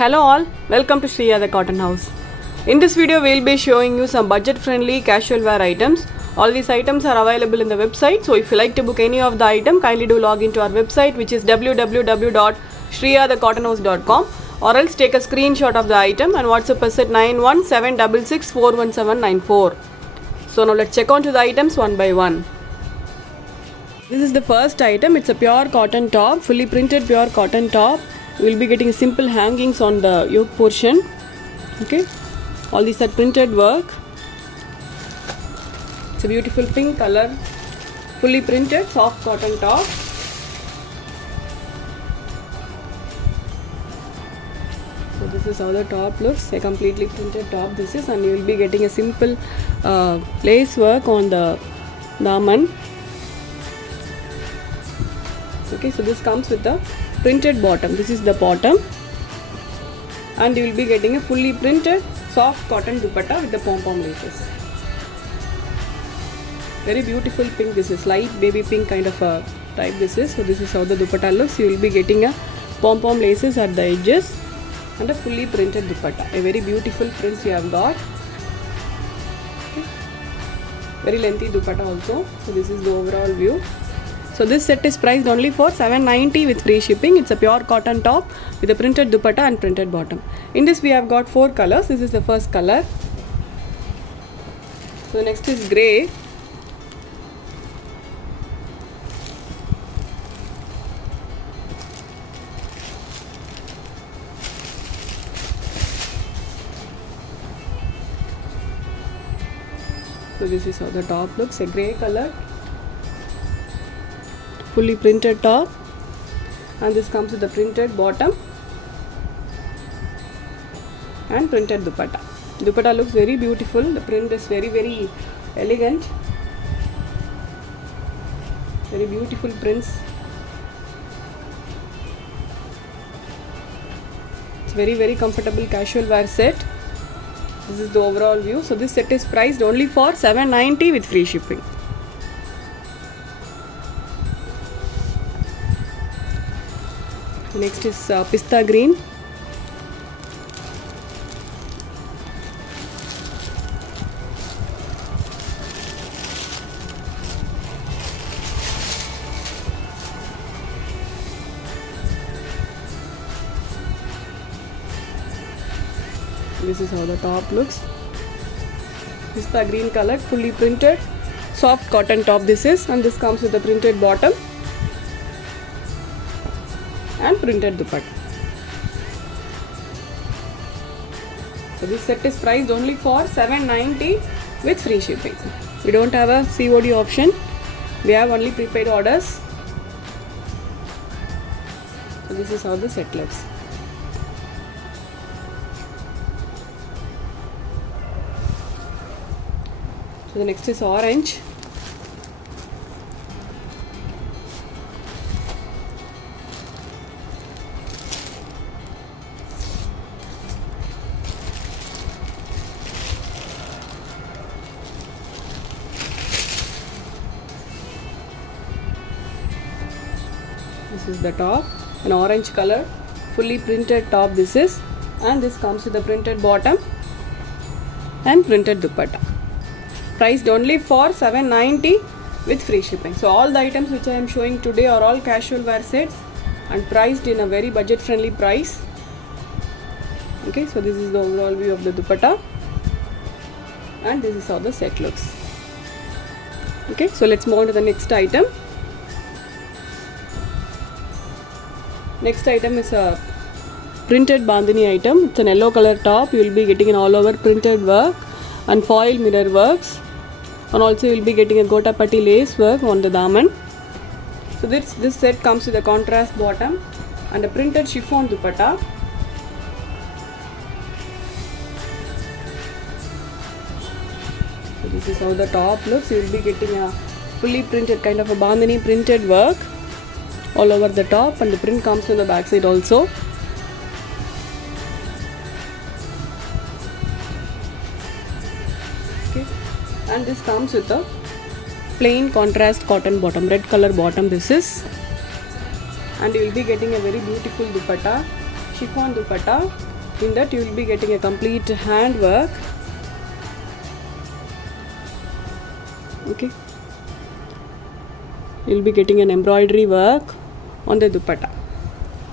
Hello all, welcome to Shriya the Cotton House. In this video we will be showing you some budget friendly casual wear items. All these items are available in the website, so if you like to book any of the item, kindly do log into our website, which is www.shriyadhecottonhouse.com, or else take a screenshot of the item and WhatsApp us at 9176641794. So now let's check on to the items one by one. This is the first item. It's a pure cotton top, fully printed pure cotton top. We will be getting simple hangings on the yoke portion. Okay, all these are printed work. It's a beautiful pink color, fully printed soft cotton top. So this is how the top looks, a completely printed top this is, and you will be getting a simple lace work on the daman. Okay, so this comes with the printed bottom. This is the bottom, and you will be getting a fully printed soft cotton dupatta with the pom-pom laces. Very beautiful pink. This is light baby pink kind of a type this is. So this is how the dupatta looks. You will be getting a pom-pom laces at the edges and a fully printed dupatta. A very beautiful prints you have got. Okay. Very lengthy dupatta also. So this is the overall view. So this set is priced only for $790 with free shipping. It's a pure cotton top with a printed dupatta and printed bottom. In this we have got 4 colors. This is the first color. So next is grey. So this is how the top looks, a grey color, fully printed top, and this comes with the printed bottom and printed dupatta. Dupatta looks very beautiful. The print is very elegant. Very beautiful prints. It's very comfortable casual wear set. This is the overall view. So this set is priced only for $790 with free shipping. Next is pista green. This is how the top looks. Pista green color, fully printed soft cotton top this is, and this comes with the printed bottom and printed dupatta. So this set is priced only for $790 with free shipping. We don't have a COD option. We have only prepaid orders. So this is how the set looks. So the next is orange. This is the top, an orange color, fully printed top this is, and this comes with the printed bottom and printed dupatta. Priced only for $790 with free shipping. So all the items which I am showing today are all casual wear sets and priced in a very budget friendly price. Okay, so this is the overall view of the dupatta, and this is how the set looks. Okay, so let's move on to the next item. Next item is a printed bandhani item. It's an yellow color top. You will be getting an all over printed work and foil mirror works, and also you will be getting a gota patti lace work on the daman. So this set comes with a contrast bottom and a printed chiffon dupatta. So this is how the top looks. You will be getting a fully printed kind of a bandhani printed work all over the top, and the print comes on the back side also. Okay, and this comes with a plain contrast cotton bottom, red color bottom this is, and you will be getting a very beautiful dupatta, chiffon dupatta. In that you will be getting a complete hand work. Okay, you will be getting an embroidery work on the dupatta.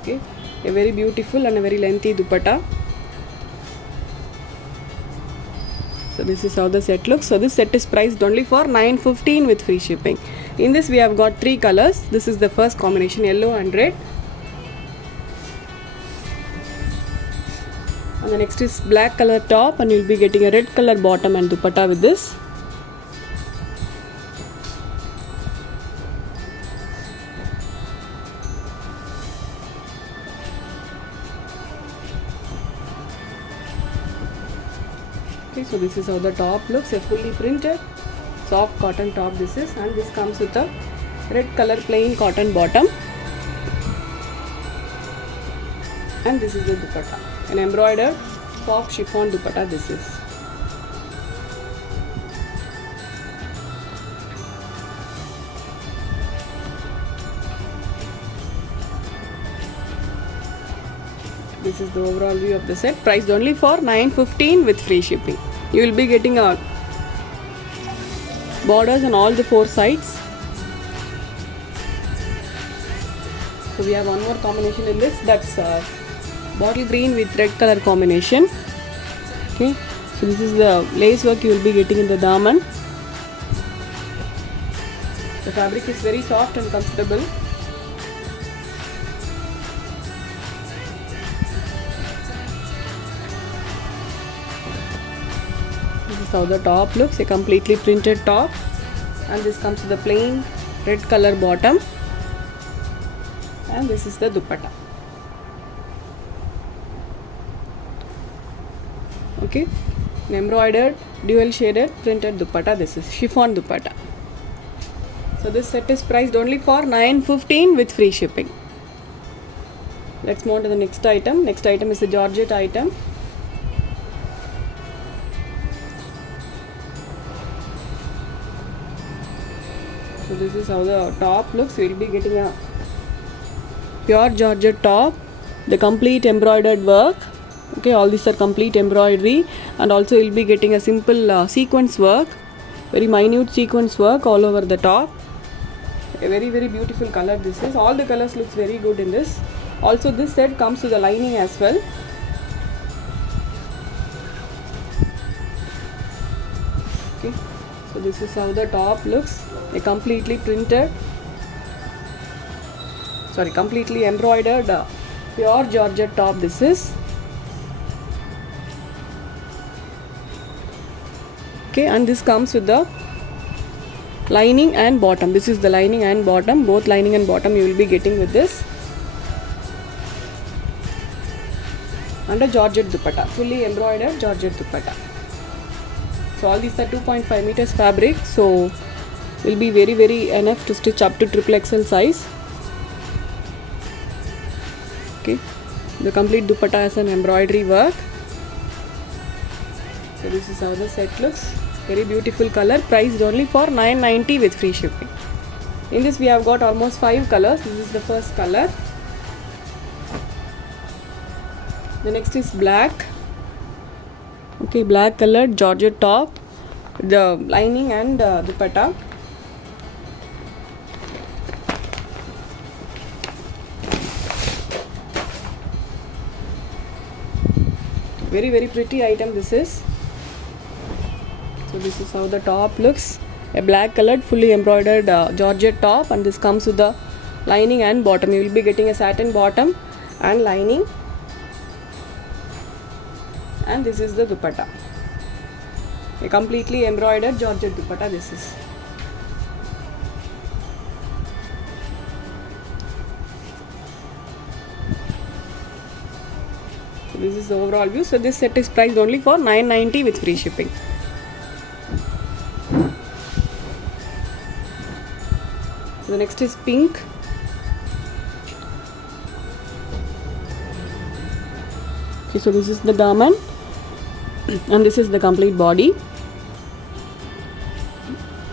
Okay, a very beautiful and a very lengthy dupatta. So this is how the set looks. So this set is priced only for $915 with free shipping. In this we have got 3 colors. This is the first combination, yellow and red. And the next is black color top, and you will be getting a red color bottom and dupatta with this. Okay, so this is how the top looks, a fully printed soft cotton top this is, and this comes with a red color plain cotton bottom, and this is the dupatta, an embroidered soft chiffon dupatta this is. This is the overall view of the set, priced only for $915 with free shipping. You will be getting a borders on all the 4 sides. So we have one more combination in this, that's bottle green with red color combination. Okay, so this is the lace work you will be getting in the daman. The fabric is very soft and comfortable. This is how the top looks, a completely printed top, and this comes with the plain red color bottom, and this is the dupatta. Okay, an embroidered dual shaded printed dupatta, this is chiffon dupatta. So this set is priced only for $915 with free shipping. Let's move on to the next item. Next item is the georgette item. So this is how the top looks. We will be getting a pure georgette top, the complete embroidered work. Okay, all these are complete embroidery, and also you will be getting a simple sequence work, very minute sequence work all over the top. A very beautiful color this is. All the colors looks very good in this. Also this set comes with the lining as well. Okay, so this is how the top looks, a completely printed, completely embroidered pure georgette top this is. Okay, and this comes with the lining and bottom. This is the lining and bottom, both lining and bottom you will be getting with this, and a georgette dupatta, fully embroidered georgette dupatta. So all these are 2.5 meters fabric, so will be very enough to stitch up to XXL size. Okay, the complete dupatta has an embroidery work. So this is how the set looks, very beautiful color, priced only for $990 with free shipping. In this we have got almost 5 colors. This is the first color. The next is black. Okay, black colored georgette top, the lining and dupatta. Very pretty item this is. So this is how the top looks, a black colored fully embroidered georgette top, and this comes with the lining and bottom. You will be getting a satin bottom and lining, and this is the dupatta, a completely embroidered georgette dupatta this is. So this is the overall view. So this set is priced only for $990 with free shipping. So the next is pink. Okay, so this is the daman, and this is the complete body.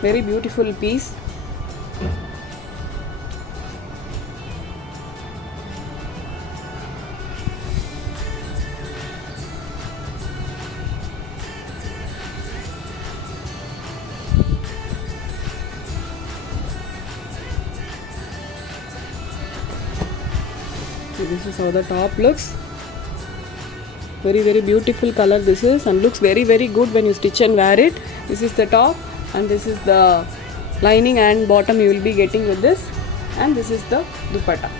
Very beautiful piece. So this is how the top looks. Very beautiful color this is, and looks very good when you stitch and wear it. This is the top, and this is the lining and bottom you will be getting with this, and this is the dupatta.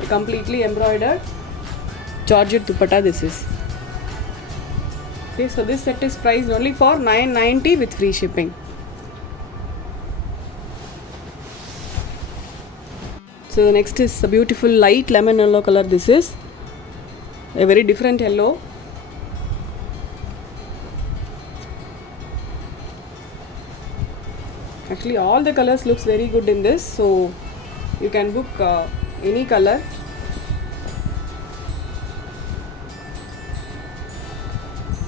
A completely embroidered Georgette dupatta this is. Okay, so this set is priced only for $990 with free shipping. So the next is a beautiful light lemon yellow color. This is a very different yellow. Actually all the colors looks very good in this, so you can book any color.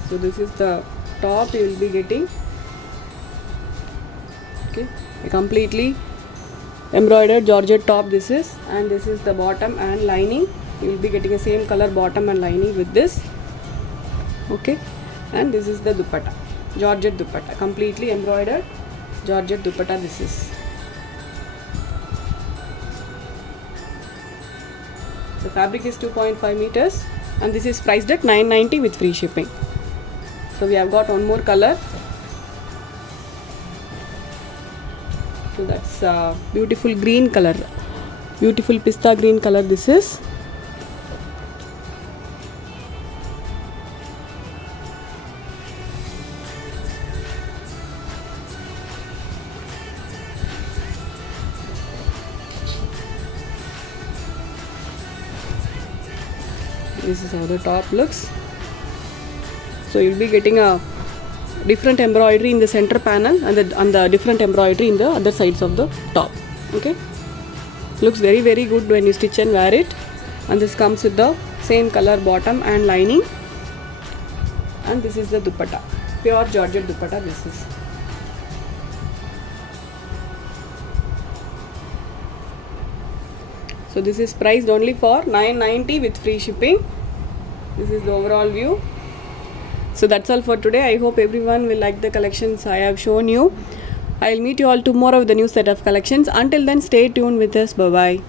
So this is the top you will be getting. Okay, a completely embroidered Georgette top this is, and this is the bottom and lining. You will be getting the same color bottom and lining with this. Okay, and this is the dupatta, Georgette dupatta, completely embroidered Georgette dupatta this is. The fabric is 2.5 meters, and this is priced at $990 with free shipping. So we have got one more color. So that's a beautiful green color, beautiful pista green color this is. This is how the top looks. So you'll be getting a different embroidery in the center panel, and the different embroidery in the other sides of the top. Okay, looks very good when you stitch and wear it. And this comes with the same color bottom and lining, and this is the dupatta, pure Georgette dupatta this is. So this is priced only for $990 with free shipping. This is the overall view. So that's all for today. I hope everyone will like the collections I have shown you. I'll meet you all tomorrow with a new set of collections. Until then, stay tuned with us. Bye bye.